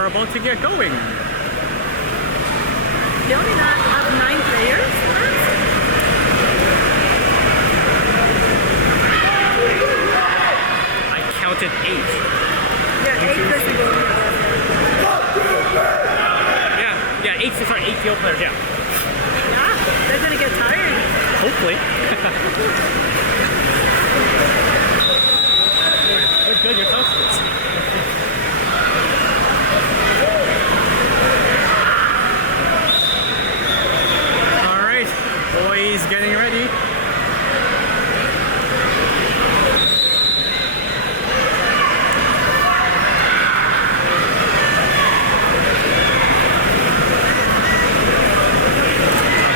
are about to get going. They only have 9 players? I counted 8. Yeah, 8 visible. Yeah, 8 field players, yeah. Yeah, they're gonna get tired. Hopefully. Good, you're toast. Alright, boys getting ready.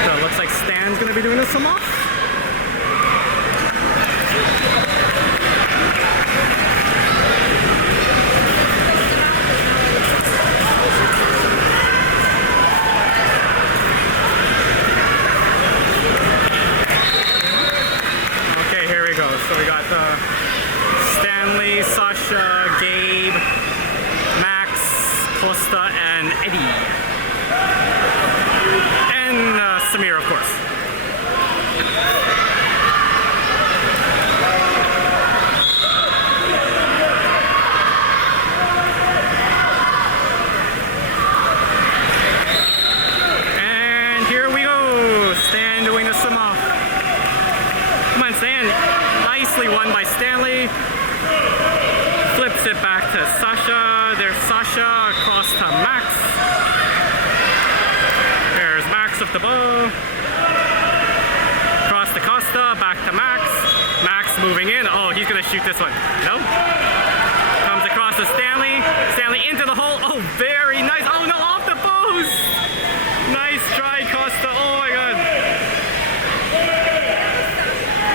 So it looks like Stan's gonna be doing the swim off. So we got Stanley, Sasha, Gabe, Max, Costa, and Eddie. And Samir, of course. And here we go. Stan doing the swim off. Come on, Stan. Nicely won by Stanley. Flips it back to Sasha. There's Sasha across to Max. There's Max with the ball. Across to Costa, back to Max. Max moving in. Oh, he's gonna shoot this one. No. Comes across to Stanley. Stanley into the hole. Oh, very nice. Oh no, off the post. Nice try, Costa. Oh my god.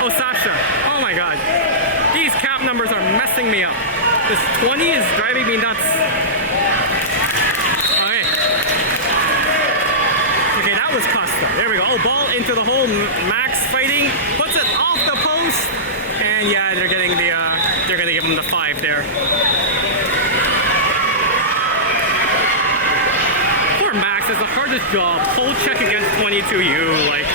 Oh, Sasha. Oh my god. These cap numbers are messing me up. This 20 is driving me nuts. Okay. Okay, that was Costa. There we go. Oh, ball into the hole. Max fighting. Puts it off the post. And yeah, they're getting the they're gonna give him the 5 there. Poor Max has the hardest job. Pole check against 22U, like.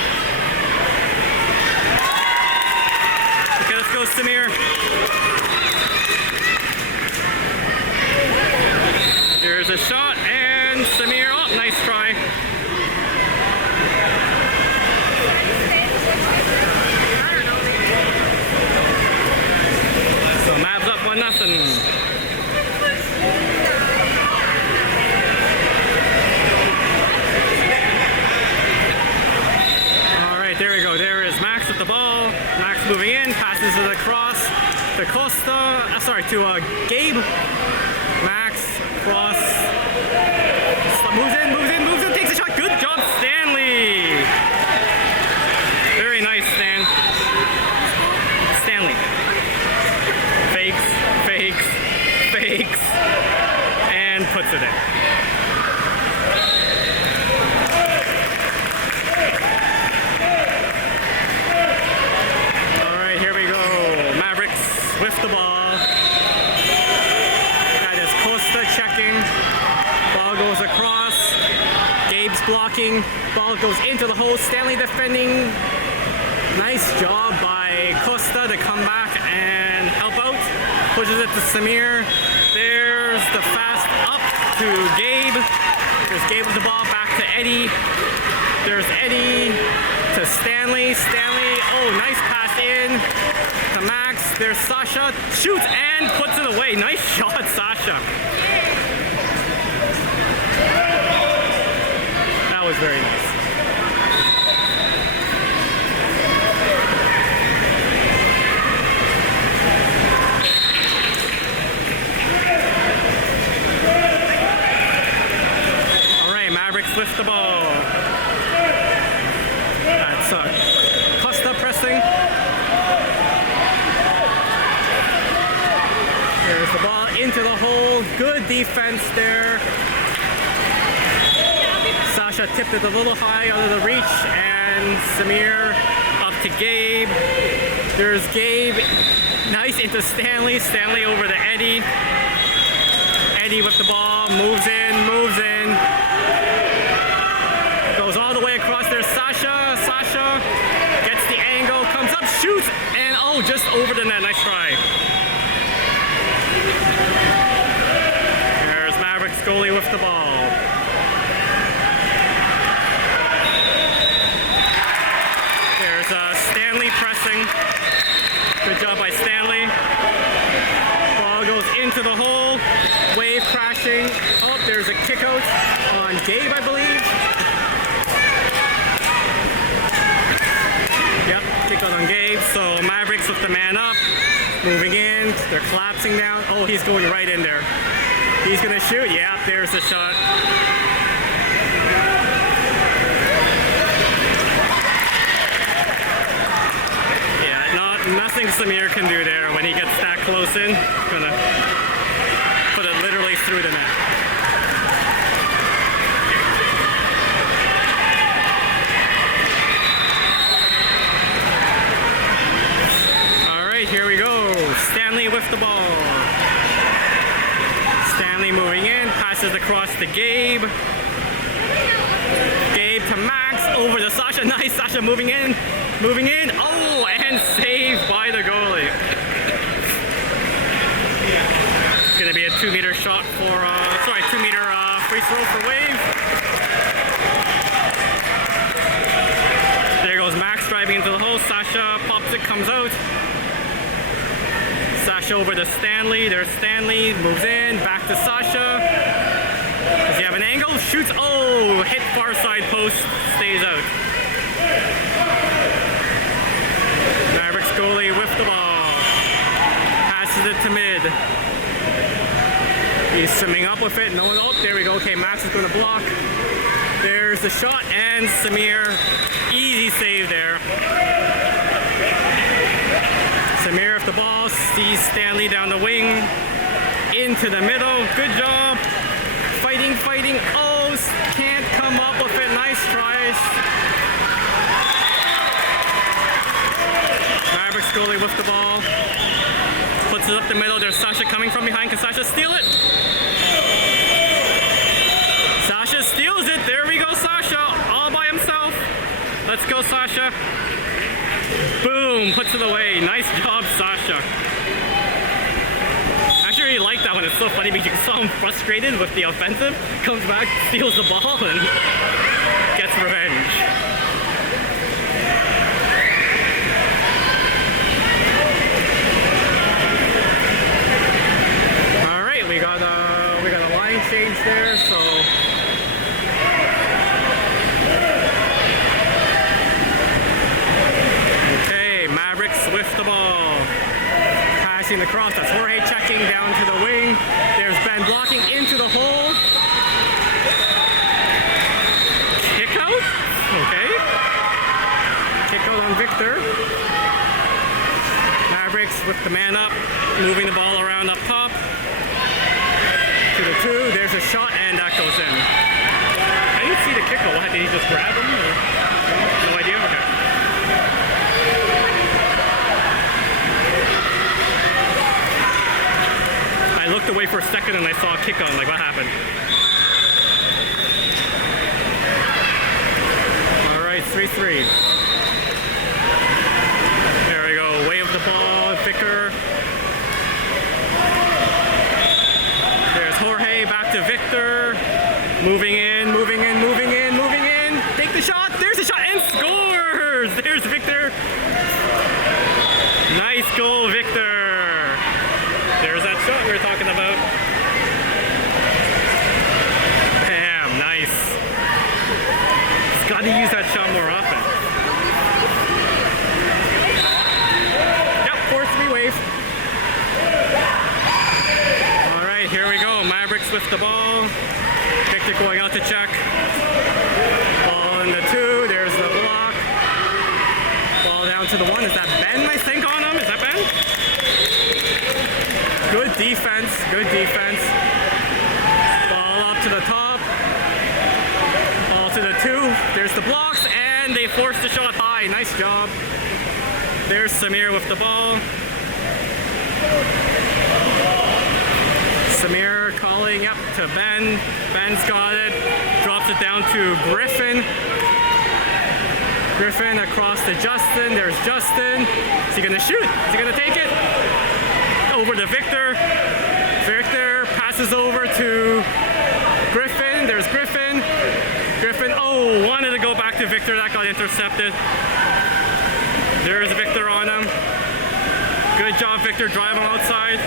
Let's go, Samir. Here's a shot, and Samir. Oh, nice try. So Mavs up 1-0. All right, there we go. There is Max with the ball. Max moving in, passes it across to Costa, to Gabe. Max, cross, moves in, takes a shot. Good job, Stanley. Very nice, Stanley. Fakes, and puts it in. With the ball. That is Costa checking. Ball goes across. Gabe's blocking. Ball goes into the hole. Stanley defending. Nice job by Costa to come back and help out. Pushes it to Samir. There's the fast up to Gabe. There's Gabe with the ball back to Eddie. There's Eddie to Stanley. Oh, nice pass in to Max. There's Sasha, shoots and puts it away. Nice shot, Sasha. That was very nice. All right, Mavericks lift the ball. That's Costa pressing. There's the ball into the hole. Good defense there. Sasha tipped it a little high out of the reach, and Samir up to Gabe. There's Gabe. Nice into Stanley. Stanley over to Eddie. Eddie with the ball, moves in. Goes all the way across there. Sasha gets the angle, comes up, shoots, and oh, just over the net. Nice try. There's Mavericks goalie with the ball. There's Stanley pressing. Good job by Stanley. Ball goes into the hole. Wave crashing. Oh, there's a kick out on Gabe, I believe. Yep, kick out on Gabe. So Mavericks with the man up. Moving in. They're collapsing now. Oh, he's going right in there. He's going to shoot. Yeah, there's the shot. Nothing Samir can do there when he gets that close in. Gonna put it literally through the net. Alright, here we go. Stanley with the ball. Stanley moving in, passes across to Gabe. Gabe to Max, over to Sasha. Nice, Sasha moving in. Oh, and saved by the goalie. It's gonna be a 2-meter shot for, 2-meter free throw for Wave. There goes Max driving into the hole. Sasha pops it, comes out. Sasha over to Stanley. There's Stanley, moves in, back to Sasha. Does he have an angle? Shoots, oh, hit far side post, stays out. Mavericks goalie with the ball. Passes it to mid. He's swimming up with it. No one. Oh, there we go. Okay, Max is going to block. There's the shot, and Samir. Easy save there. Samir with the ball. Sees Stanley down the wing. Into the middle. Good job. Fighting. Oh, can't come up with it. Nice tries. Mavericks goalie with the ball. Puts it up the middle. There's Sasha coming from behind. Can Sasha steal it? Sasha steals it. There we go, Sasha. All by himself. Let's go, Sasha. Boom. Puts it away. Nice job, Sasha. I really like that one. It's so funny because you saw him frustrated with the offensive. Comes back, steals the ball, and gets revenge. We got a line change there, so okay, Mavericks with the ball. Passing across, that's Jorge checking down to the wing. There's Ben blocking into the hole. Kick out? Okay. Kick out on Victor. Mavericks with the man up, moving the ball around up top. To the 2, there's a shot, and that goes in. I didn't see the kick out. What, did he just grab him? Or? No idea? Okay. I looked away for a second and I saw a kick out. I'm like, what happened? Alright, 3-3. There we go. Wave the ball, Vicker. Back to Victor. Moving in. Take the shot. There's the shot and scores. There's Victor. Nice goal, Victor. There's that shot we were talking about. Bam, nice. He's got to use that shot more often. Yep, 4-3 Wave. Here we go, Mavericks with the ball. Victor going out to check. Ball in the 2, there's the block. Ball down to the 1, is that Ben, I think, on him? Is that Ben? Good defense. Ball up to the top. Ball to the 2, there's the blocks, and they forced the shot high. Nice job. There's Samir with the ball. Samir calling up to Ben. Ben's got it. Drops it down to Griffin. Griffin across to Justin. There's Justin. Is he gonna shoot? Is he gonna take it? Over to Victor. Victor passes over to Griffin. There's Griffin. Griffin, oh, wanted to go back to Victor. That got intercepted. There's Victor on him. Good job, Victor. Drive him outside.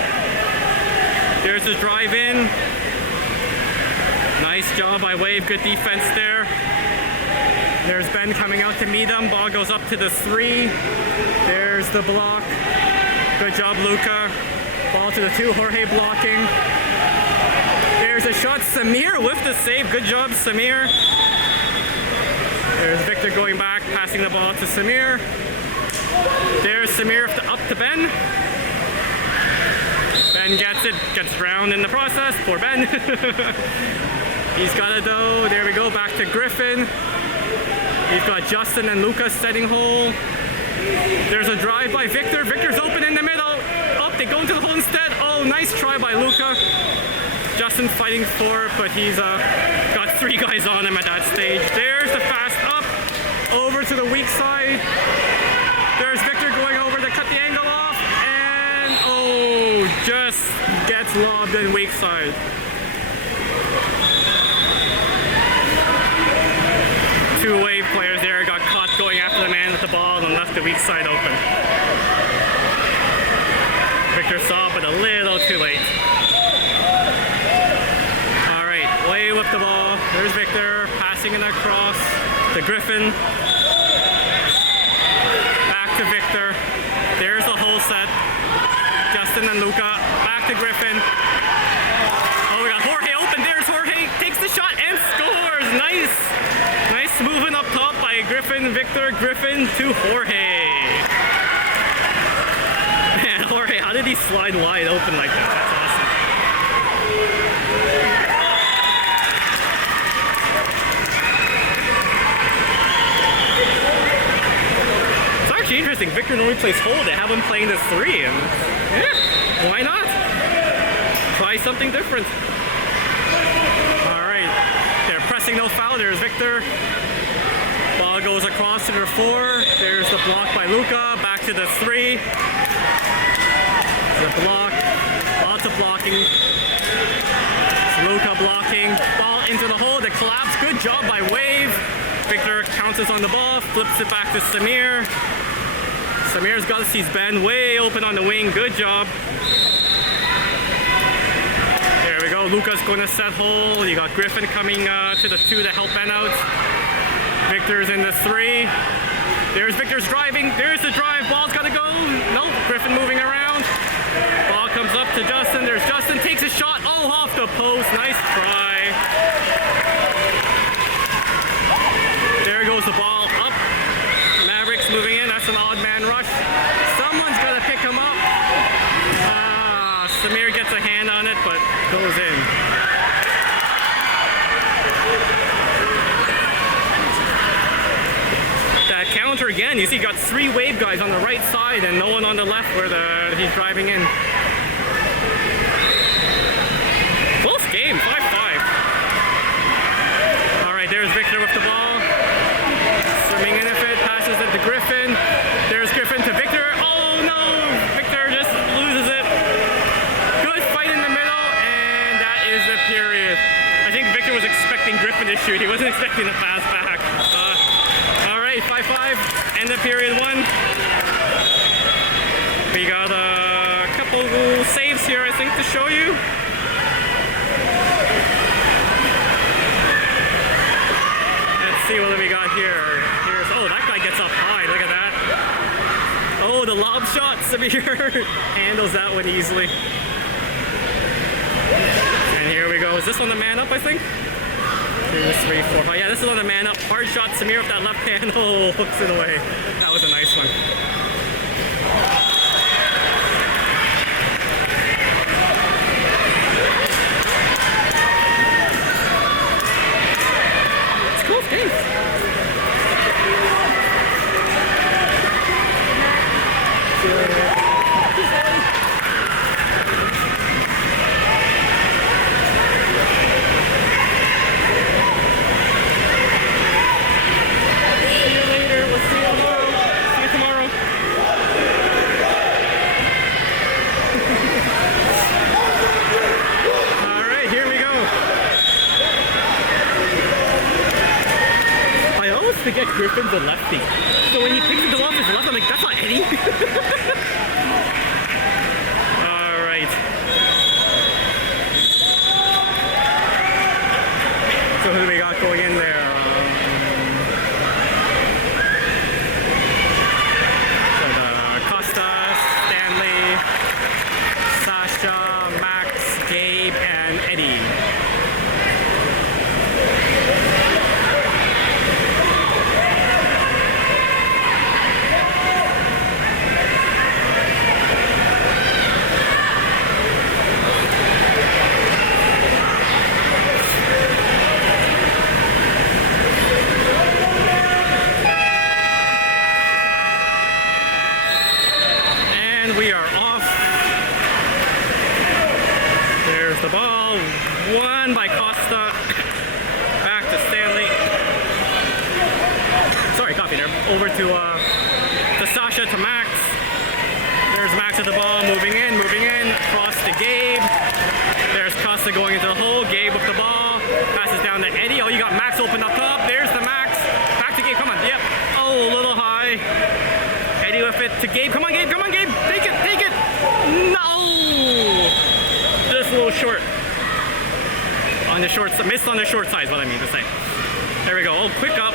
There's the drive in. Nice job by Wave. Good defense there. There's Ben coming out to meet him. Ball goes up to the 3. There's the block. Good job, Luca. Ball to the 2. Jorge blocking. There's a shot. Samir with the save. Good job, Samir. There's Victor going back, passing the ball to Samir. There's Samir up to Ben. Ben gets it, gets drowned in the process. Poor Ben. He's got it though. There we go, back to Griffin. He's got Justin and Lucas setting hole. There's a drive by Victor. Victor's open in the middle. Oh, they go into the hole instead. Oh, nice try by Luca. Justin fighting for it, but he's got 3 guys on him at that stage. There's the fast up. Over to the weak side. There's Victor going over to cut the angle off. And oh, just gets lobbed in weak side. Two Wave players there got caught going after the man with the ball and left the weak side open. Victor saw, but a little too late. All right, Wave with the ball. There's Victor passing it across to Griffin. Back to Victor. There's the whole set. Justin and Luca. Back to Griffin. Oh, we got Jorge open. There's Jorge. Takes the shot and scores. Nice. Nice moving up top by Griffin. Victor. Griffin to Jorge. Man, Jorge, how did he slide wide open like that? That's awesome. It's actually interesting. Victor normally plays hold. They have him playing this 3, and yeah, why not? Try something different. All right, they're pressing no foul. There's Victor. Ball goes across to their 4. There's the block by Luca. Back to the 3. The block. Lots of blocking. It's Luca blocking. Ball into the hole. The collapse. Good job by Wave. Victor counts on the ball. Flips it back to Samir. Samir's got to see Ben way open on the wing. Good job. There we go. Luca's going to set hole. You got Griffin coming to the 2 to help Ben out. Victor's in the 3. There's Victor's driving. There's the drive. Ball's got to go. Nope. Griffin moving around. Ball comes up to Justin. There's Justin. Takes a shot. Oh, off the post. Nice try. There goes the ball up. Mavericks moving in. That's an odd man rush. Someone's got to pick him up. Samir gets a hand on it, but goes in. That counter again. You see, got 3 Wave guys on the right side and no one on the left where he's driving in. Close game, 5-5. All right, there's Victor with the ball. Swimming in if it passes it to Griffin. There's Griffin to Victor. Oh no! Victor just loses it. Good fight in the middle, and that is the period. I think Victor was expecting Griffin to shoot. He wasn't expecting the pass back. All right, 5-5. End of period 1. We got a couple saves here, I think, to show you. Let's see what we got here. Oh, that guy gets up high. Look at that. Oh, the lob shot. Samir handles that one easily. And here we go. Is this one the man up, I think? 2, 3, 4, 5. Yeah, this is on the man up. Hard shot. Samir with that left hand. Oh, hooks it away. That was a nice one. It's a close game. Griffin's a lefty. So when he picks it off his left, I'm like, that's not Eddie. Alright. So who do we got going in there? So the Costa, Stanley, Sasha, Max, Gabe, and Eddie. We are off. There's the ball. Won by Costa. Back to Stanley. Sorry, coffee there. Over to Sasha to Max. There's Max with the ball. Moving in. Across to Gabe. There's Costa going into the hole. Gabe with the ball. Passes down to Eddie. Oh, you got Max open up top. There's the Max. Back to Gabe. Come on. Yep. Oh, a little high. Eddie with it to Gabe. Come on, Gabe. Come on, Gabe. Take it. No! Just a little short. On the short side. Missed on the short side is what I mean to say. There we go. Oh, quick up.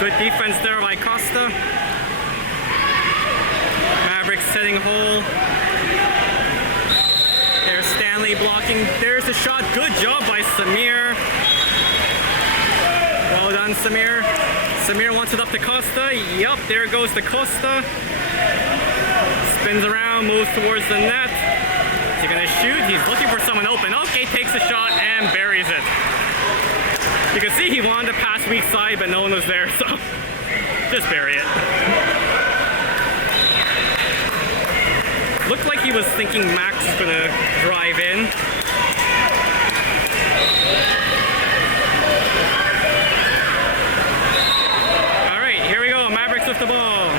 Good defense there by Costa. Mavericks setting hole. There's Stanley blocking. There's the shot. Good job by Samir. Well done, Samir. Samir wants it up to Costa. Yup, there goes to Costa. Spins around, moves towards the net. Is he gonna shoot? He's looking for someone open. Okay, takes the shot and buries it. You can see he wanted to pass weak side, but no one was there, so just bury it. Looked like he was thinking Max was gonna drive in. With the ball.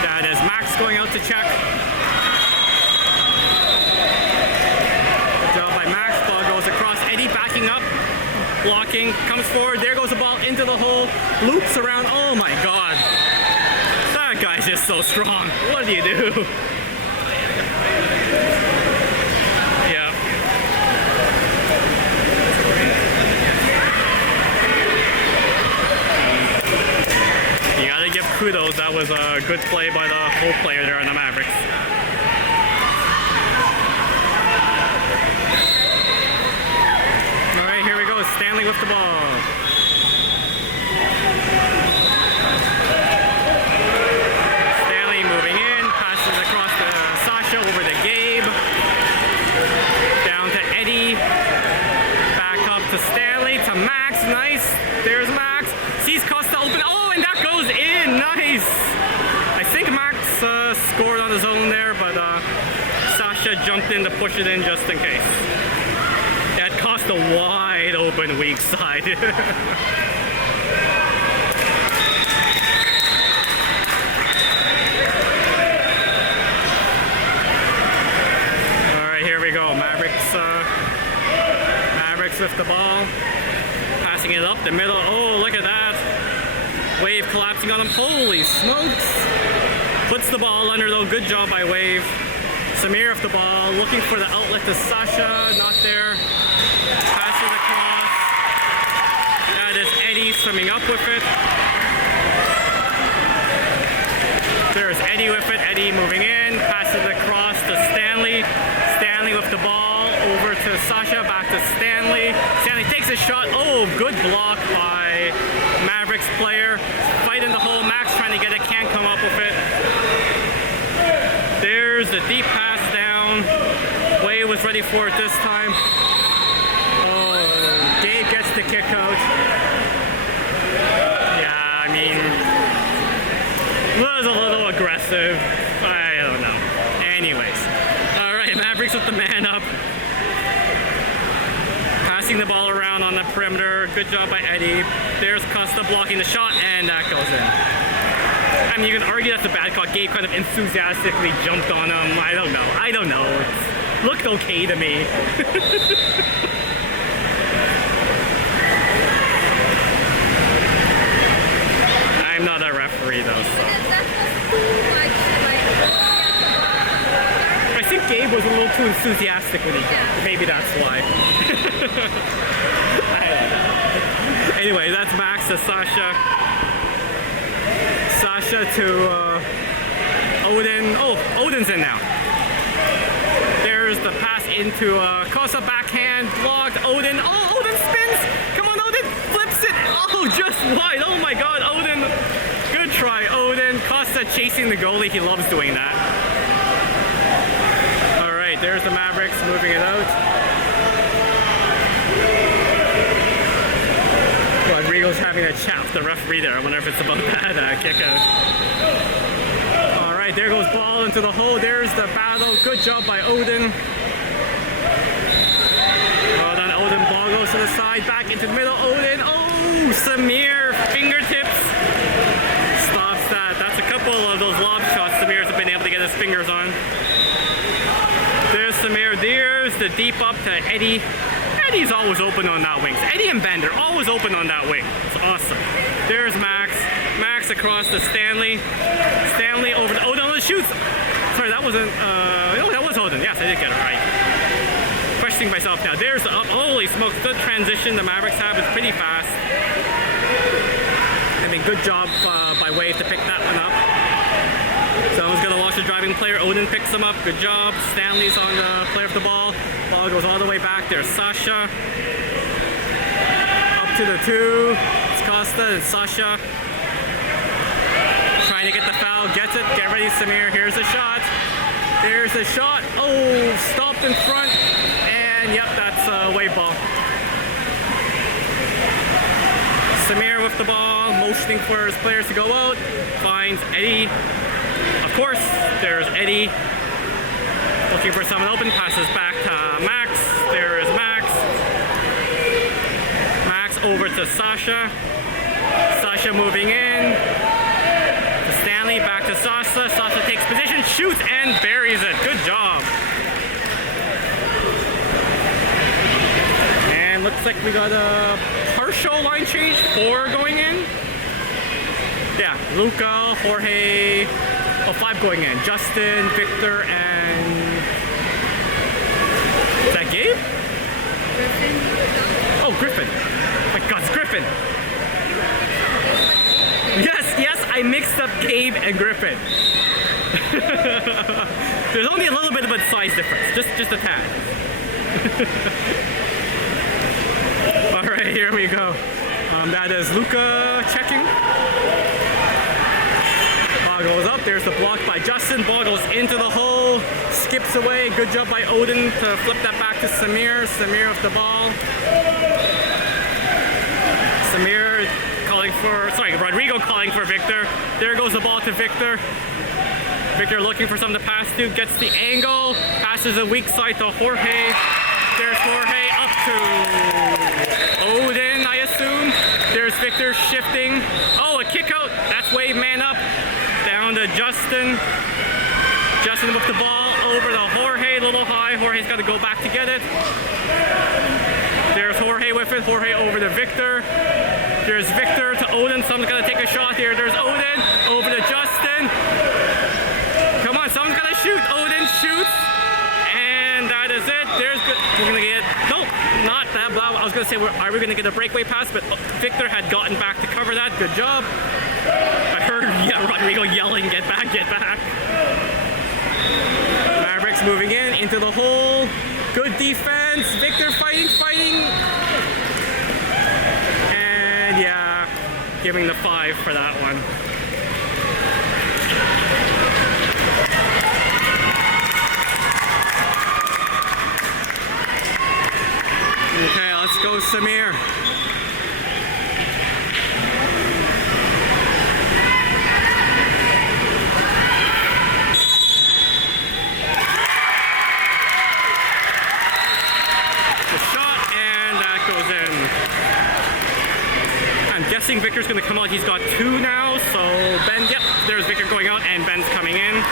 That is Max going out to check. Good job by Max. Ball goes across. Eddie backing up. Blocking. Comes forward. There goes the ball into the hole. Loops around. Oh my god. That guy's just so strong. What do you do? Give kudos, that was a good play by the whole player there on the Mavericks. Alright, here we go, Stanley with the ball. Stanley moving in, passes across to Sasha, over to Gabe. Down to Eddie. Back up to Stanley, to Max, nice. There's Max. Sees Costa open, oh, and that goes in, nice! I think Max scored on his own there, but Sasha jumped in to push it in just in case. That cost a wide open weak side. Alright, here we go. Mavericks with the ball. Passing it up the middle. Oh, look at that. Wave collapsing on him. Holy smokes. Puts the ball under though. Good job by Wave. Samir with the ball. Looking for the outlet to Sasha. Not there. Passes across. That is Eddie swimming up with it. There's Eddie with it. Eddie moving in. Passes across to Stanley. Stanley with the ball. Over to Sasha. Back to Stanley. Stanley takes a shot. Oh, good block by Mavericks player. Fight in the hole. Max trying to get it. Can't come up with it. There's the deep pass down. Wade was ready for it this time. Oh, Gabe gets the kick out. Yeah, I mean, was a little aggressive. I don't know. Anyways. Alright, Mavericks with the man up. Passing the ball around on the perimeter. Good job by Eddie. There's Costa blocking the shot, and that goes in. I mean, you can argue that's a bad call. Gabe kind of enthusiastically jumped on him. I don't know. looked okay to me. I'm not a referee though, so. I think Gabe was a little too enthusiastic when he did. Maybe that's why. I don't know. Anyway, that's Max to Sasha. Sasha to Odin. Oh, Odin's in now. There's the pass into Kosa, backhand, blocked. Odin. Oh, Odin spins. Come on, Odin. Flips it. Oh, just wide. Oh my god, Odin. Good try, Odin. Costa chasing the goalie. He loves doing that. All right, there's the Mavericks moving it out. Rodrigo's having a chat with the referee there. I wonder if it's about that kick out. All right, there goes ball into the hole. There's the battle. Good job by Odin. Well done, Odin. Ball goes to the side, back into the middle. Odin. Oh, Samir fingertips stops that. That's a couple of those lob shots Samir's been able to get his fingers on. There's Samir. There's the deep up to Eddie. Eddie's always open on that wing. Eddie and Bender always open on that wing. It's awesome. There's Max. Max across to Stanley. Stanley over to Odin. Shoots. Sorry, that wasn't. Oh, that was Odin. Yes, I did get it right. Questioning myself now. There's the up. Holy smokes! Good transition. The Mavericks have is pretty fast. I mean, good job by Wave to pick that one up. Someone's gonna watch the driving player. Odin picks him up. Good job. Stanley's on the player of the ball. Ball goes all the way back. There's Sasha. Up to the two. It's Costa and Sasha. Trying to get the foul. Gets it. Get ready, Samir. Here's a shot. There's a shot. Oh, stopped in front. And yep, that's a wave ball. Samir with the ball. Motioning for his players to go out. Finds Eddie. Of course, there's Eddie looking for someone open, passes back to Max. There is Max. Max over to Sasha. Sasha moving in. To Stanley, back to Sasha. Sasha takes position, shoots, and buries it. Good job. And looks like we got a partial line change. 4 going in. Yeah, Luca, Jorge. Oh, 5 going in. Justin, Victor, and... Is that Gabe? Griffin. Oh, Griffin. Oh my God, it's Griffin. Yes, I mixed up Gabe and Griffin. There's only a little bit of a size difference. Just a tad. All right, here we go. That is Luca checking. Ball goes up. There's the block by Justin. Ball goes into the hole. Skips away. Good job by Odin to flip that back to Samir. Samir with the ball. Samir calling for, sorry, Rodrigo calling for Victor. There goes the ball to Victor. Victor looking for something to pass to. Gets the angle. Passes a weak side to Jorge. There's Jorge up to Odin, I assume. There's Victor shifting. Oh, a kick out. That's Wave man up. Down to Justin. Justin with the ball over to Jorge, a little high. Jorge's got to go back to get it. There's Jorge with it. Jorge over to Victor. There's Victor to Odin. Someone's going to take a shot here. There's Odin over to Justin. Come on, someone's going to shoot. Odin shoots. And that is it. There's good. We're going to get, nope, not that. I was going to say, are we going to get a breakaway pass? But Victor had gotten back to cover that. Good job. I heard Rodrigo yelling, get back, get back. Mavericks moving in into the hole. Good defense. Victor fighting. And yeah, giving the 5 for that one. Okay, let's go Samir. Victor's going to come out. He's got 2 now, so Ben, yep, there's Victor going out, and Ben's coming in.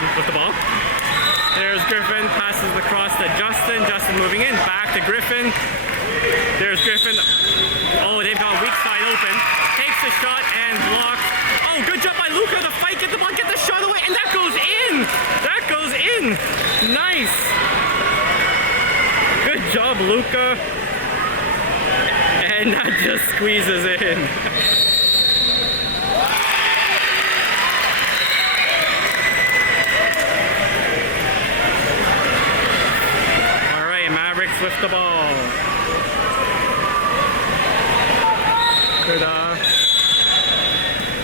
Griffin with the ball. There's Griffin, passes across to Justin. Justin moving in, back to Griffin. There's Griffin. Oh, they've got weak side open. Takes the shot and blocks. Oh, good job by Luca to fight, get the ball, get the shot away, and that goes in! That goes in! Nice! Good job, Luca. And that just squeezes in. Alright, Mavericks with the ball. Good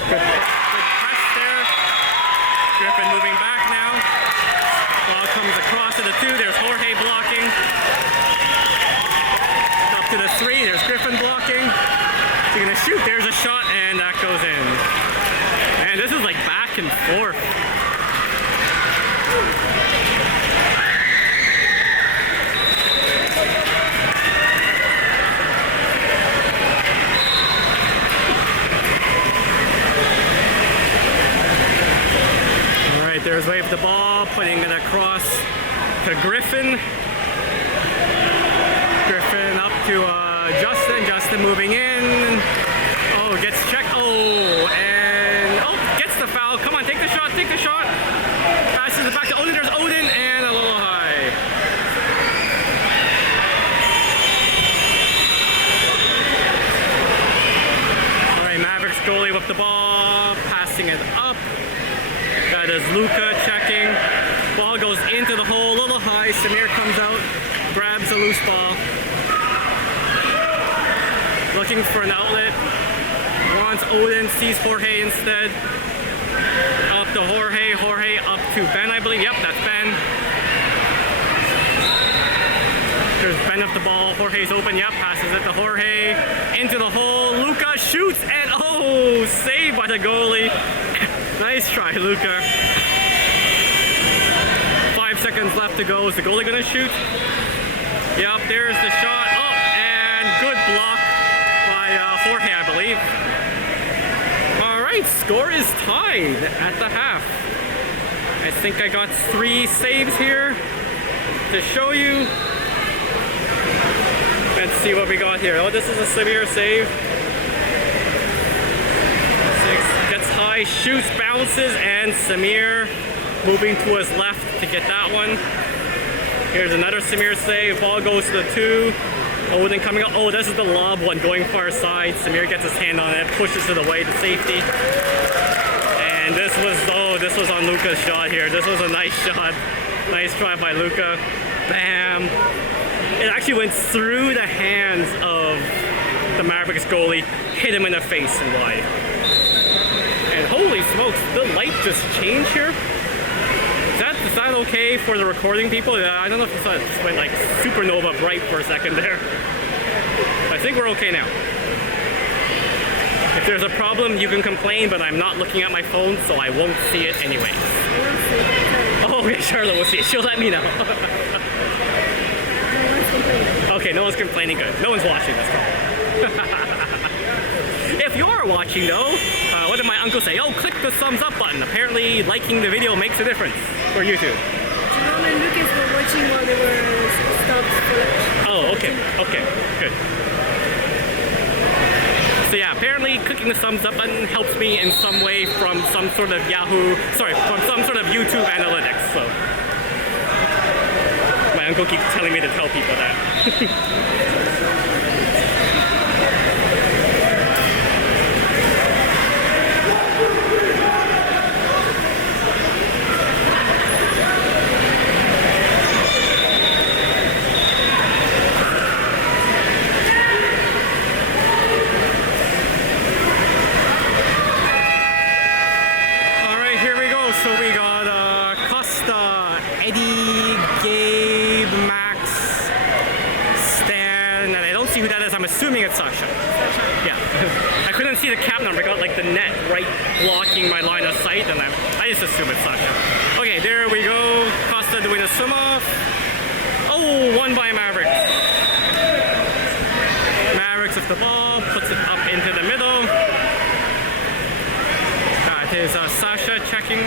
press there. Griffin moving back now. Ball comes across to the 2. There's Jorge blocking. Up to the 3. There's Griffin blocking. He's gonna shoot. There's a shot, and that goes in. Man, this is like back and forth. There's Wave the ball, putting it across to Griffin. Griffin up to Justin. Justin moving in. Oh, gets checked. Oh, and gets the foul. Come on, take the shot, take the shot. Passes it back to Odin. There's Odin and a little high. All right, Mavericks goalie with the ball, passing it up. That is Luca checking. Ball goes into the hole, a little high. Samir comes out, grabs a loose ball. Looking for an outlet. Wants Odin, sees Jorge instead. Up to Jorge, Jorge up to Ben, I believe. Yep, that's Ben. There's Ben up the ball. Jorge's open. Yep, passes it to Jorge. Into the hole. Luca shoots and saved by the goalie. Nice try, Luca. 5 seconds left to go. Is the goalie gonna shoot? Yep, there's the shot. Oh, and good block by Jorge, I believe. All right, score is tied at the half. I think I got 3 saves here to show you. Let's see what we got here. Oh, this is a Samir save. 6 gets high, shoots, bounces, and Samir moving to his left to get that one. Here's another Samir save. Ball goes to the 2. Odin coming up. Oh, this is the lob one going far side. Samir gets his hand on it, pushes it away to safety. And this was on Luca's shot here. This was a nice shot. Nice try by Luca. Bam. It actually went through the hands of the Mavericks goalie, hit him in the face and wide. And holy smokes, the light just changed here. Is that okay for the recording people? I don't know if you saw it. It went like supernova bright for a second there. I think we're okay now. If there's a problem, you can complain, but I'm not looking at my phone, so I won't see it anyway. Oh, yeah, Charlotte will see it. She'll let me know. Okay, no one's complaining. Good. No one's watching this call. If you are watching, though, what did my uncle say? Oh, click the thumbs up button. Apparently, liking the video makes a difference for YouTube. Jerome and Lucas were watching while they were stopped for lunch. Oh, okay. Okay, good. So yeah, apparently clicking the thumbs up button helps me in some way from some sort of from some sort of YouTube analytics, so. My uncle keeps telling me to tell people that. Assuming it's Sasha. Yeah. I couldn't see the cap number. I got like the net right blocking my line of sight, and I just assume it's Sasha. Okay, there we go. Costa doing a swim off. Oh, won by Mavericks. Mavericks with the ball, puts it up into the middle. That is Sasha checking.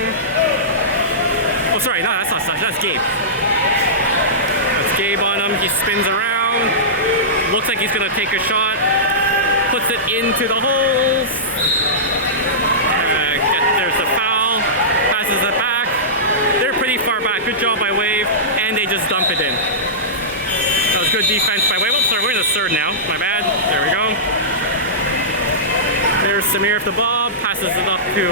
Oh, sorry, no, that's not Sasha, that's Gabe. That's Gabe on him. He spins around. Looks like he's gonna take a shot. Puts it into the holes. There's the foul. Passes it back. They're pretty far back. Good job by Wave, and they just dump it in. That was good defense by Wave. Oh, sorry, we're in the third now. My bad. There we go. There's Samir with the ball. Passes it up to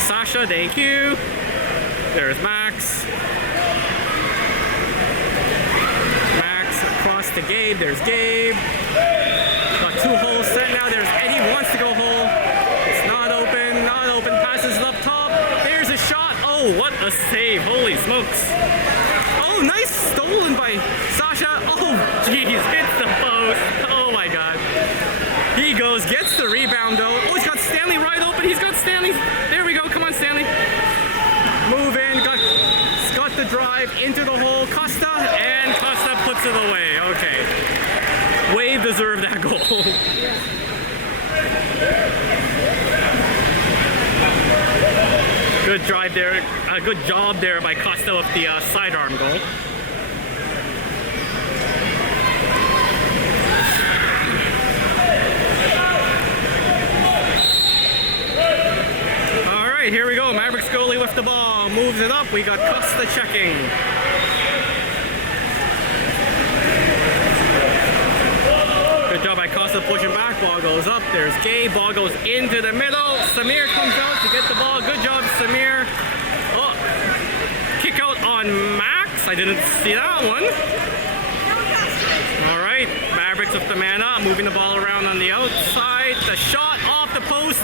Sasha. Thank you. There's Max. Max across to Gabe. There's Gabe. Got two holes set now. There's Eddie. Wants to go hole. It's not open. Not open. Passes it up top. There's a shot. Oh, what a save. Holy smokes. Oh, nice stolen by Sasha. Oh, jeez. Hits the post. Oh, my God. He goes, gets the rebound, though. Oh, he's got Stanley right open. He's got Stanley. There we go. Come on, Stanley. Move in. Got the drive into the hole. Costa, and Costa puts it away. Okay. Wave deserved that goal. Good drive there. Good job there by Costa with the sidearm goal. All right, here we go. Mavericks goalie with the ball. Moves it up. We got Costa checking. Good job by Costa pushing back. Ball goes up. There's Gabe. Ball goes into the middle. Samir comes out to get the ball. Good job, Samir. Oh, kick out on Max. I didn't see that one. All right, Mavericks with the man up, moving the ball around on the outside. The shot off the post.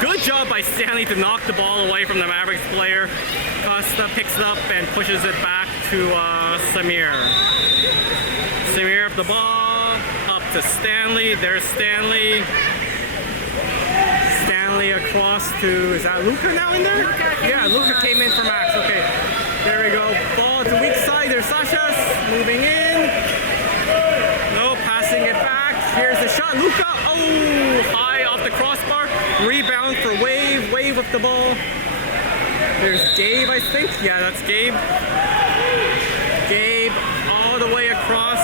Good job by Stanley to knock the ball away from the Mavericks player. Costa picks it up and pushes it back to Samir. Samir up the ball, up to Stanley. There's Stanley. Stanley across to, is that Luca now in there? Yeah, Luca came in for Max. Okay, there we go. Ball to weak side. There's Sasha moving in. No, passing it back. Here's the shot. Luca, oh, high off the crossbar. Rebound for Wave. Wave with the ball. There's Gabe, I think. Yeah, that's Gabe. Gabe all the way across.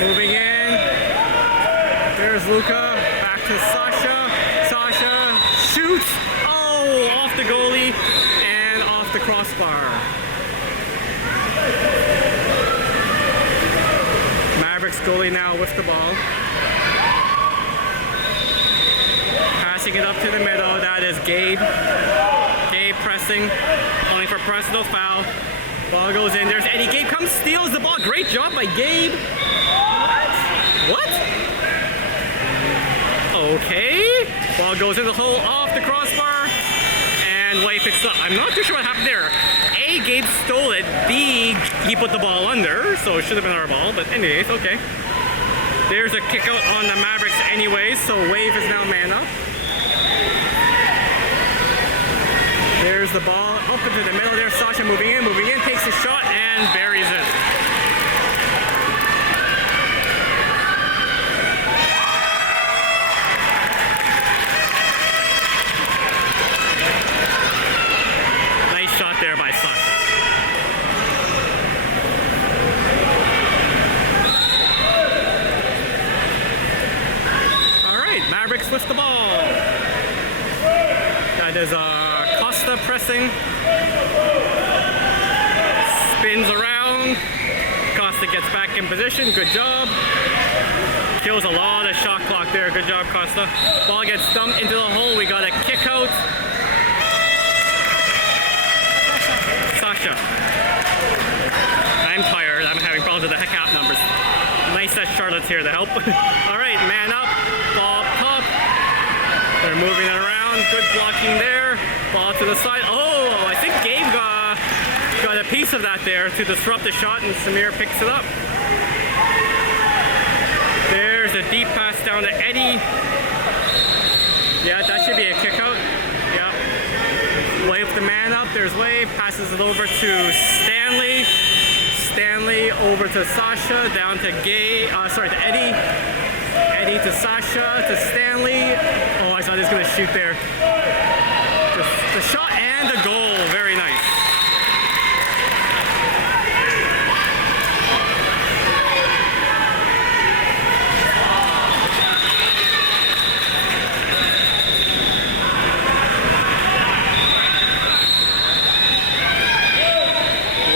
Moving in. There's Luca. Back to Sasha. Sasha shoots. Oh, off the goalie and off the crossbar. Mavericks goalie now with the ball. Passing it up to the middle. That is Gabe. Gabe pressing. Only for press, no foul. Ball goes in. There's Eddie. Gabe comes, steals the ball. Great job by Gabe. What? Okay. Ball goes in the hole off the crossbar. And Wade picks up. I'm not too sure what happened there. A, Gabe stole it. B, he put the ball under. So it should have been our ball. But anyways, okay. There's a kick out on the Mavericks anyways. So Wave is now man up. There's the ball up into the middle there. Sasha moving in, takes a shot and buries it. Nice shot there by Sasha. All right, Mavericks with the ball. That is Costa pressing. Spins around. Costa gets back in position. Good job. Kills a lot of shot clock there. Good job, Costa. Ball gets dumped into the hole. We got a kick out. Sasha. I'm tired. I'm having problems with the count numbers. Nice that Charlotte's here to help. All right, man up. Ball up top. They're moving it around. Good blocking there. Ball to the side. Oh, I think Gabe got a piece of that there to disrupt the shot, and Samir picks it up. There's a deep pass down to Eddie. Yeah, that should be a kick out. Yeah. Wave the man up. There's Wave. Passes it over to Stanley. Stanley over to Sasha. Down to to Eddie. Eddie to Sasha, to Stanley. Oh, I thought he was going to shoot there. To and the goal. Very nice.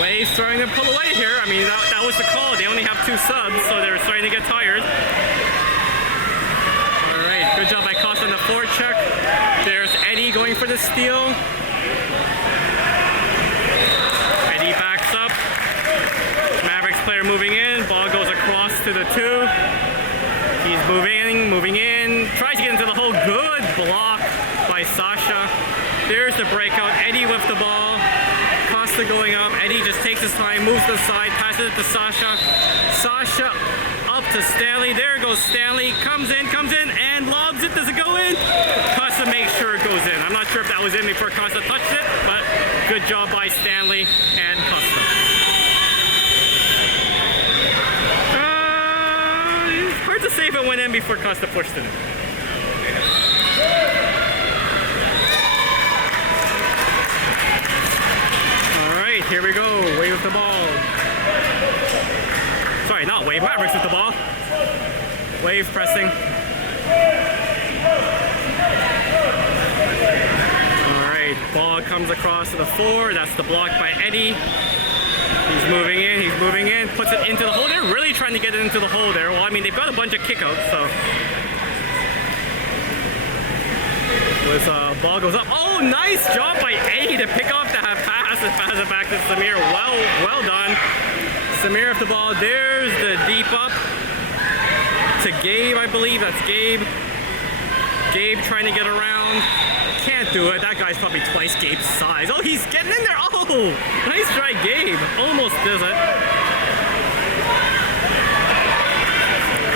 Waves starting to pull away here. I mean, that was the call. They only have 2 subs, so they're starting to get tired. All right, good job by Costa on the forecheck. There's Eddie going for the steal. Eddie backs up. Mavericks player moving in. Ball goes across to the 2. He's moving in. Tries to get into the hole. Good block by Sasha. There's the breakout. Eddie with the ball. Costa going up. Eddie just takes his time, moves to the side, passes it to Sasha. Sasha up to Stanley. There goes Stanley. Comes in, and lobs it. Does it go in? Costa makes sure it goes in. I'm not sure if that was in before Costa touched it, but good job by Stanley and Costa. It's hard to say if it went in before Costa pushed it in. Alright, here we go. Wave with the ball. Sorry, not Wave. Mavericks with the ball. Wave pressing. Alright, ball comes across to the 4. That's the block by Eddie. He's moving in, puts it into the hole. They're really trying to get it into the hole there. Well, I mean, they've got a bunch of kickouts, so. Ball goes up. Oh, nice job by Eddie to pick off that pass and pass it back to Samir. Well done. Samir with the ball. There's the deep up to Gabe, I believe. That's Gabe. Gabe trying to get around. Can't do it. That guy's probably twice Gabe's size. Oh, he's getting in there. Oh, nice try, Gabe. Almost does it.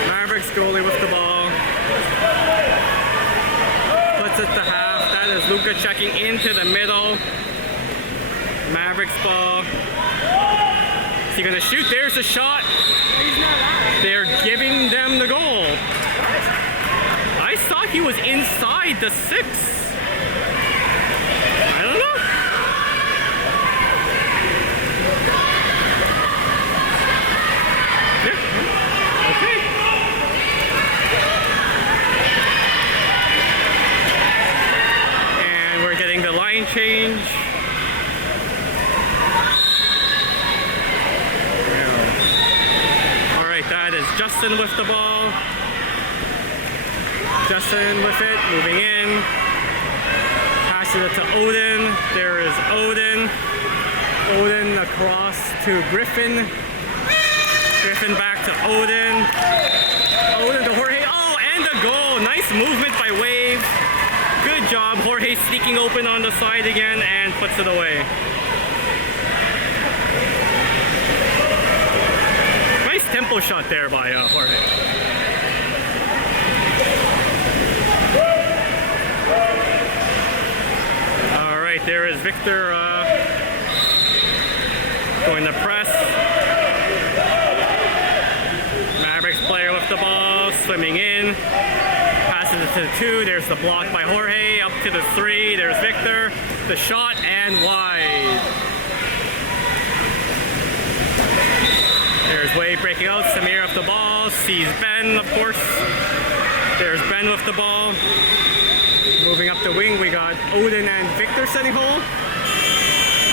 Mavericks goalie with the ball. Puts it to half. That is Luka checking into the middle. Mavericks ball. Is he gonna shoot? There's the shot. They're giving them the goal. I thought he was inside the 6. I don't know. Yeah. Okay. And we're getting the line change. That is Justin with the ball. Justin with it, moving in. Passes it to Odin. There is Odin. Odin across to Griffin. Griffin back to Odin. Odin to Jorge. Oh, and a goal. Nice movement by Wave. Good job. Jorge sneaking open on the side again and puts it away. Tempo shot there by Jorge. All right, there is Victor going to press. Mavericks player with the ball, swimming in. Passes it to the 2. There's the block by Jorge. Up to the 3. There's Victor. The shot and wide. There's Wade breaking out. Samir with the ball. Sees Ben, of course. There's Ben with the ball. Moving up the wing, we got Odin and Victor setting hole.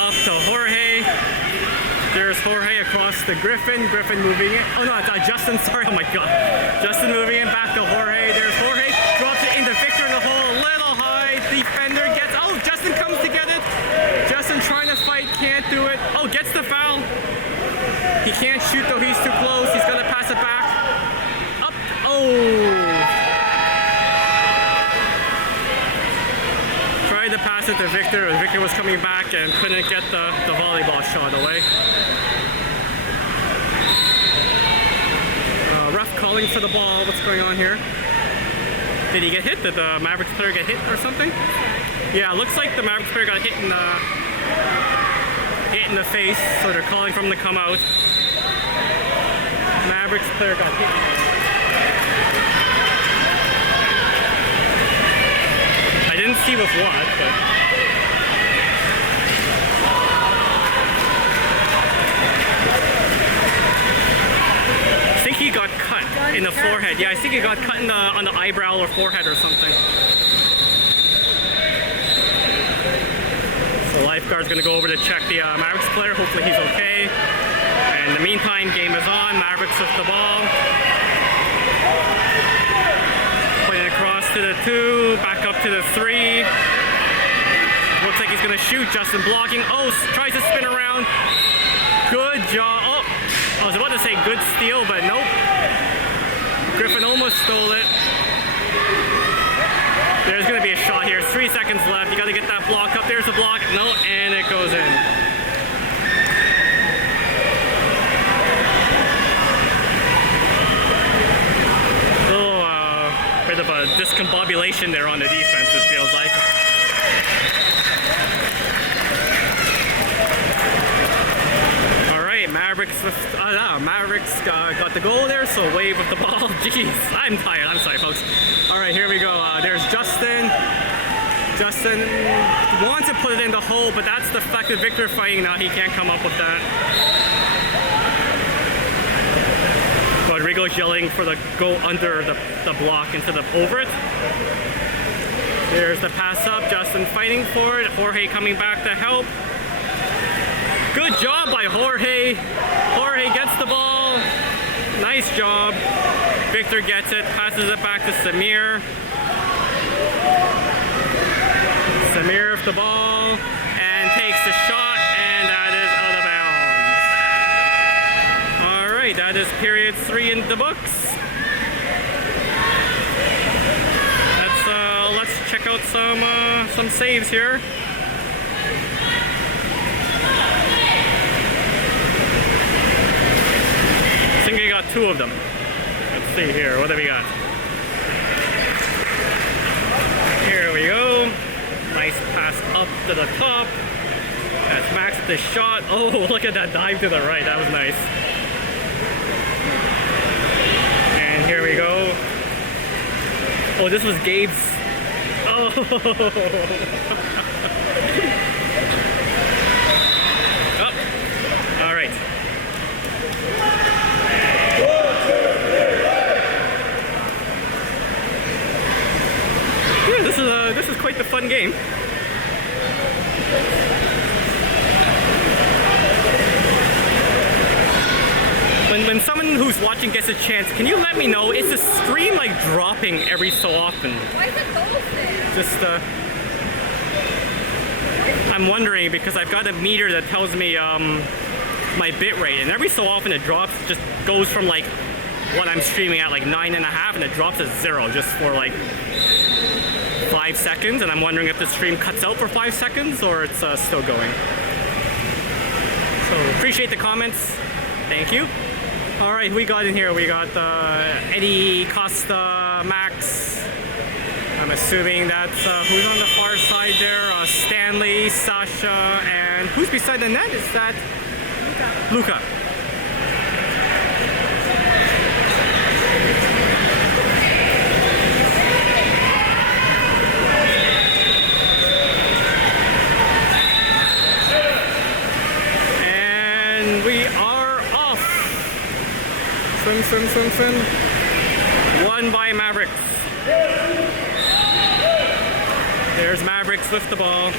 Up to Jorge. There's Jorge across to Griffin. Griffin moving in. Oh no, it's Justin. Sorry. Oh my God. Justin moving in back to Jorge. There's Jorge. Drops it into Victor in the hole. Little high. Defender gets. Oh, Justin comes to get it. Justin trying to fight. Can't do it. Oh, gets the foul. He can't shoot though, he's too close. He's gonna pass it back. Up. Oh. Tried to pass it to Victor, and Victor was coming back and couldn't get the volleyball shot away. Ref calling for the ball. What's going on here? Did he get hit? Did the Mavericks player get hit or something? Yeah, it looks like the Mavericks player got hit in the face, so they're calling for him to come out. Mavericks player got hit. I didn't see with what, but one in the cut. forehead. Yeah, I think he got cut in on the eyebrow or forehead or something. So lifeguard's gonna go over to check the Mavericks player. Hopefully he's okay. And in the meantime, game is on. Mavericks with the ball. Putting it across to the 2, back up to the 3. Looks like he's gonna shoot. Justin blocking. Oh, tries to spin around. Good job. Oh, I was about to say good steal, but nope. Griffin almost stole it. There's gonna be a shot here. 3 seconds left. You gotta get that block up. There's the block. No, and it goes in. Oh, bit of a discombobulation there on the defense, it feels like. Mavericks got the goal there, so wave with the ball. Jeez, I'm tired. I'm sorry, folks. All right, here we go. There's Justin. Justin wants to put it in the hole, but that's deflected. Victor fighting now. He can't come up with that. Rodrigo's yelling for the go under the block instead of over it. There's the pass up. Justin fighting for it. Jorge coming back to help. Good job by Jorge. Jorge gets the ball. Nice job. Victor gets it, passes it back to Samir. Samir with the ball and takes the shot, and that is out of bounds. All right, that is period 3 in the books. Let's check out some saves here. I think we got 2 of them. Let's see here. What do we got? Here we go. Nice pass up to the top. That's Max with the shot. Oh, look at that dive to the right. That was nice. And here we go. Oh, this was Gabe's. Oh. Oh. All right. Yeah, this is quite the fun game. When someone who's watching gets a chance, can you let me know, is the stream like dropping every so often? Why is it golden? Just I'm wondering because I've got a meter that tells me my bit rate, and every so often it drops, just goes from like what I'm streaming at like 9.5 and it drops to 0 just for like 5 seconds, and I'm wondering if the stream cuts out for 5 seconds or it's still going. So appreciate the comments. Thank you. All right, who we got in here? We got Eddie, Costa, Max. I'm assuming that's who's on the far side there? Stanley, Sasha, and who's beside the net? Is that Luca? And we are off. Swim. Won by Mavericks. There's Mavericks with the ball.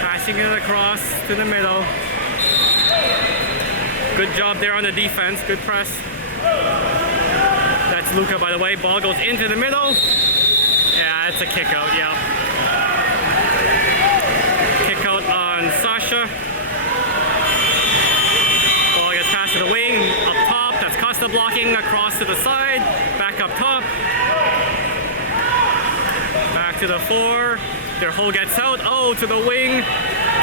Passing it across to the middle. Good job there on the defense. Good press. That's Luca, by the way. Ball goes into the middle. Yeah, it's a kick out, yeah. Kick out on Sasha. Ball gets passed to the wing. Up top, that's Costa blocking. Across to the side. Back up top. Back to the 4. Their hole gets out. Oh, to the wing.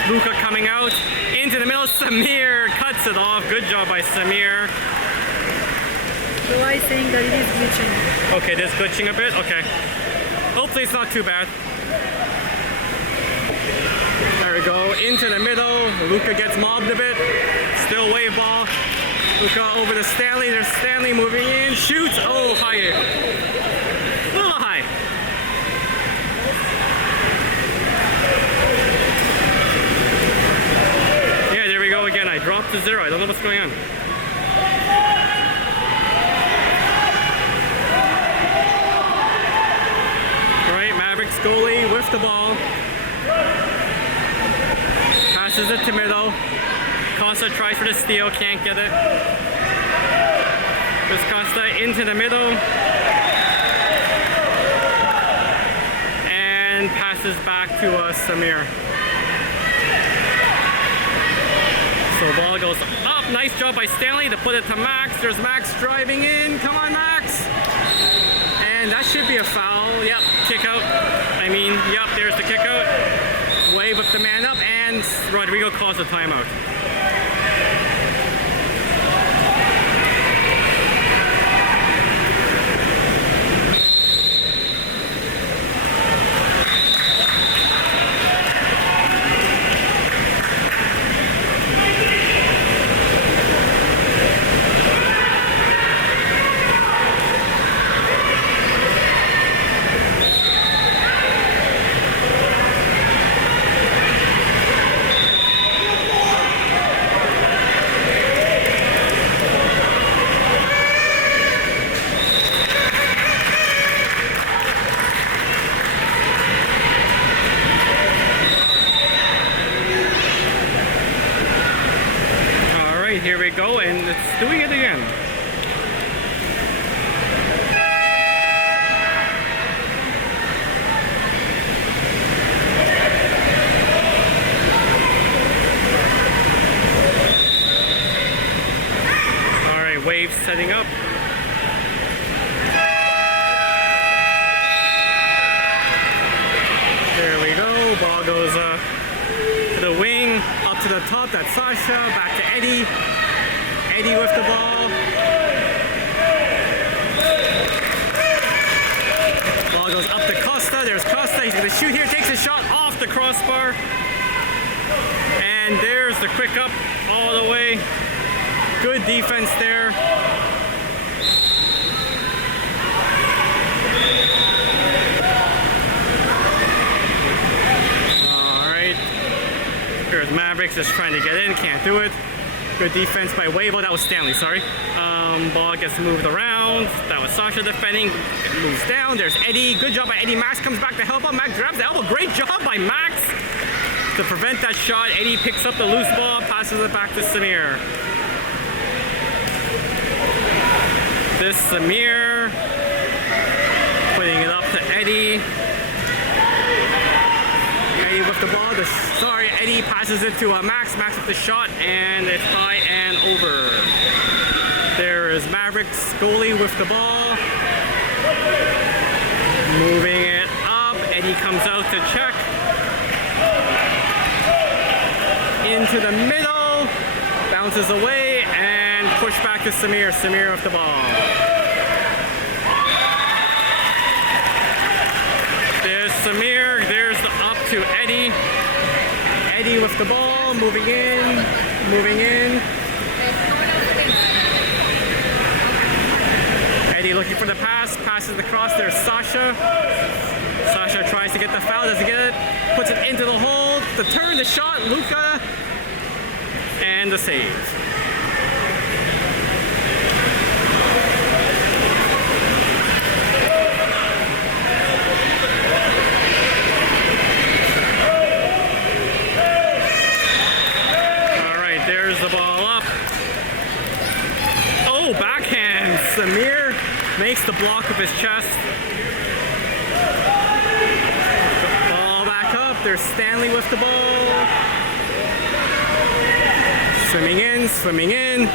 Luca coming out. Into the middle. Samir cuts it off. Good job by Samir. So I think that it is glitching. Okay, this glitching a bit. Okay. Hopefully it's not too bad. There we go. Into the middle. Luca gets mobbed a bit. Still wave ball. Luca over to Stanley. There's Stanley moving in. Shoots. Oh, high. A little high. Yeah, there we go again. I dropped to 0. I don't know what's going on. goalie with the ball. Passes it to middle. Costa tries for the steal, can't get it. Chris Costa into the middle. And passes back to Samir. So ball goes up. Nice job by Stanley to put it to Max. There's Max driving in. Come on, Max. And that should be a foul. Yep, kick out. Yep, there's the kick out. Wave with the man up, and Rodrigo calls a timeout. Here we go, and it's doing it again. All right, Wave setting up. There we go. Ball goes to the wing, up to the top. That's Sasha. Back to Eddie. Eddie with the ball. Ball goes up to Costa. There's Costa. He's going to shoot here. Takes a shot off the crossbar. And there's the quick up all the way. Good defense there. All right. Here's Mavericks just trying to get in. Can't do it. Good defense by Wave. Oh, that was Stanley, sorry. Ball gets moved around. That was Sasha defending. It moves down. There's Eddie. Good job by Eddie. Max comes back to help out. Max grabs the elbow. Great job by Max to prevent that shot. Eddie picks up the loose ball, passes it back to Samir. This Samir putting it up to Eddie. Eddie with the ball. Eddie passes it to Max. Max with the shot, and it's high and over. There is Mavericks goalie with the ball. Moving it up. Eddie comes out to check. Into the middle. Bounces away and pushed back to Samir. Samir with the ball. There's Samir. There's the up to Eddie. Eddie with the ball, moving in. Eddie looking for the pass, passes the cross. There's Sasha. Sasha tries to get the foul, doesn't get it. Puts it into the hole. The turn, the shot, Luka, and the save. Samir makes the block with his chest. Ball back up. There's Stanley with the ball. Swimming in.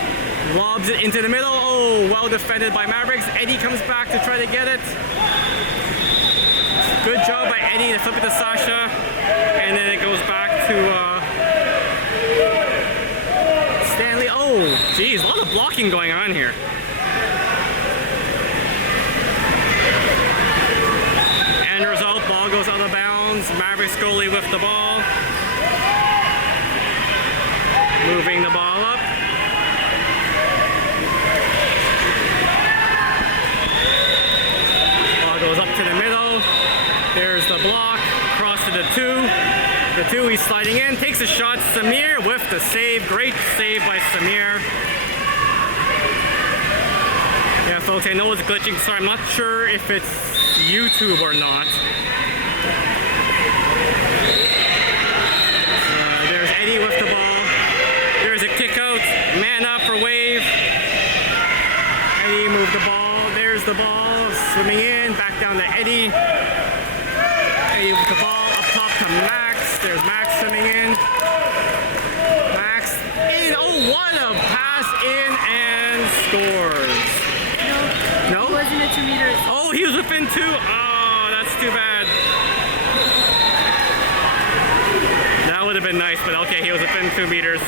Lobs it into the middle. Oh, well defended by Mavericks. Eddie comes back to try to get it. Good job by Eddie to flip it to Sasha. And then it goes back to Stanley. Oh, geez, a lot of blocking going on here. End result, ball goes out of bounds. Mavericks goalie with the ball. Moving the ball up. Ball goes up to the middle. There's the block. Cross to the two. The two, he's sliding in. Takes a shot. Samir with the save. Great save by Samir. Yeah, folks, I know it's glitching, so I'm not sure if it's YouTube or not. There's Eddie with the ball. There's a kick out. Man up for Wave. Eddie moved the ball. There's the ball. Swimming in. Back down to Eddie. Eddie with the ball. Up top to Max. There's Max swimming in. Max in. Oh, what a pass in and scores. No? It wasn't a 2 meters. Oh, he was within 2. Oh, that's too bad. That would have been nice, but okay, he was within 2 meters.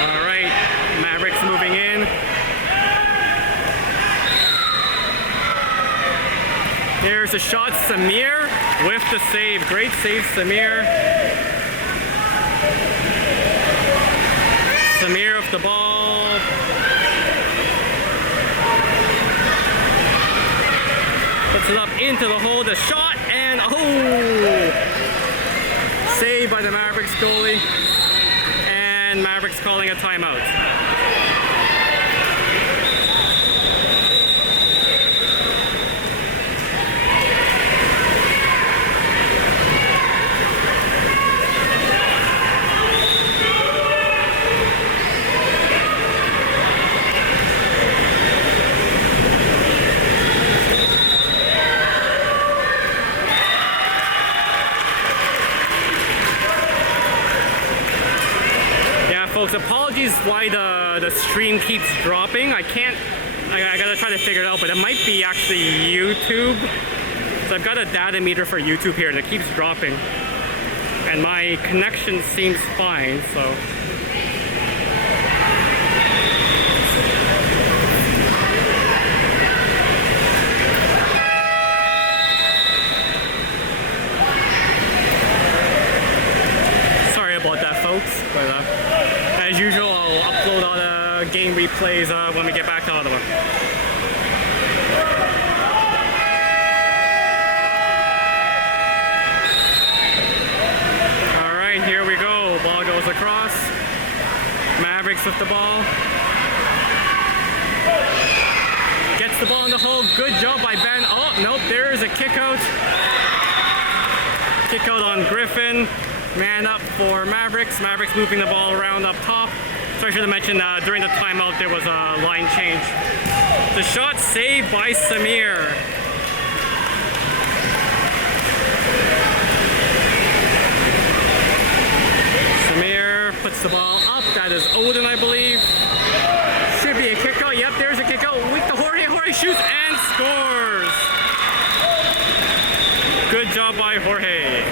All right, Mavericks moving in. There's a shot, Samir with the save. Great save, Samir. Samir with the ball. Puts it up into the hole. The shot and oh! Saved by the Mavericks goalie. And Mavericks calling a timeout. Folks, apologies why the stream keeps dropping. I gotta try to figure it out, but it might be actually YouTube. So I've got a data meter for YouTube here and it keeps dropping. And my connection seems fine, so. Sorry about that, folks. But, as usual, I'll upload all the game replays when we get back to Ottawa. All right, here we go. Ball goes across. Mavericks with the ball. Gets the ball in the hole. Good job by Ben. Oh, nope, there is a kick out. Kick out on Griffin. Man up for Mavericks. Mavericks moving the ball around up top. So I should have mentioned during the timeout there was a line change. The shot saved by Samir. Samir puts the ball up. That is Odin, I believe. Should be a kick out. Yep, there's a kick out. Weak to Jorge. Jorge shoots and scores. Good job by Jorge.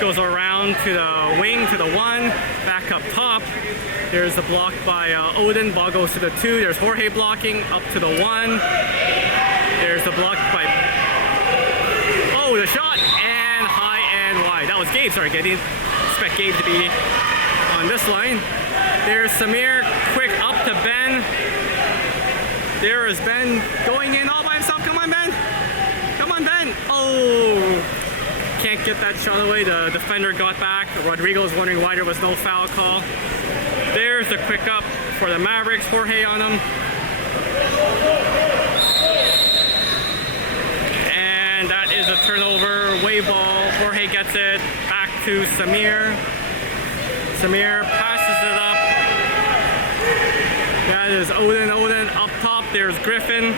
Goes around to the wing, to the 1, back up top. There's the block by Odin. Ball goes to the 2. There's Jorge blocking up to the 1. There's the block by... Oh, the shot! And high and wide. That was Gabe. Sorry, I didn't expect Gabe to be on this line. There's Samir. Quick up to Ben. There is Ben going in all by himself. Come on, Ben. Come on, Ben. Oh! Can't get that shot away. The defender got back. Rodrigo's wondering why there was no foul call. There's the quick up for the Mavericks. Jorge on them. And that is a turnover. Wave ball. Jorge gets it back to Samir. Samir passes it up. That is Odin. Odin up top. There's Griffin.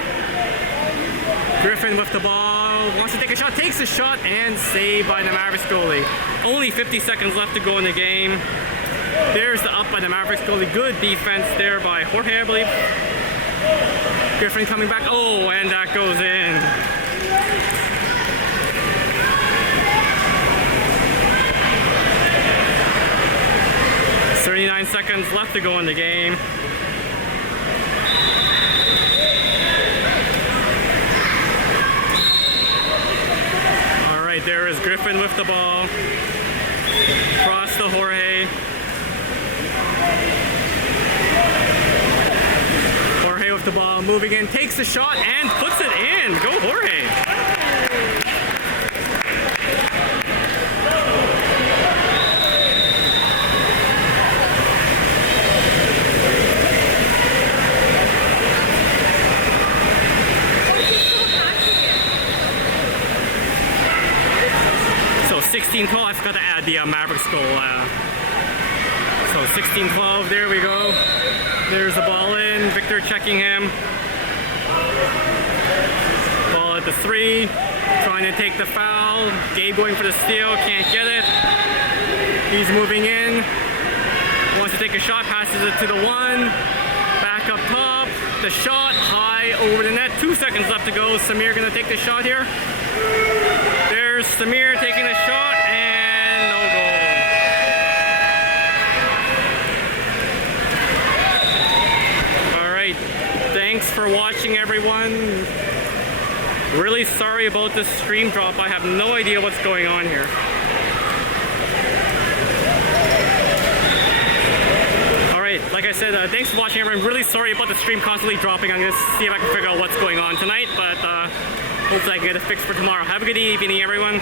Griffin with the ball. Wants to take a shot. Takes a shot and saved by the Mavericks goalie. Only 50 seconds left to go in the game. There's the up by the Mavericks goalie. Good defense there by Jorge, I believe. Griffin coming back. Oh, and that goes in. There's 39 seconds left to go in the game. Griffin with the ball. Cross to Jorge. Jorge with the ball, moving in, takes the shot and puts it in. Go Jorge. So 16-12, I forgot to add the Mavericks goal. So 16-12, there we go. There's the ball in, Victor checking him. Ball at the 3, trying to take the foul. Gabe going for the steal, can't get it. He's moving in, wants to take a shot, passes it to the 1. Back up top, the shot, high over the net. 2 seconds left to go. Samir gonna take the shot here. There's Samir taking the shot and no goal. All right, thanks for watching, everyone. Really sorry about this stream drop. I have no idea what's going on here. All right, like I said, thanks for watching, everyone. Really sorry about the stream constantly dropping. I'm gonna see if I can figure out what's going on tonight, but hopefully I can get it fixed for tomorrow. Have a good evening, everyone.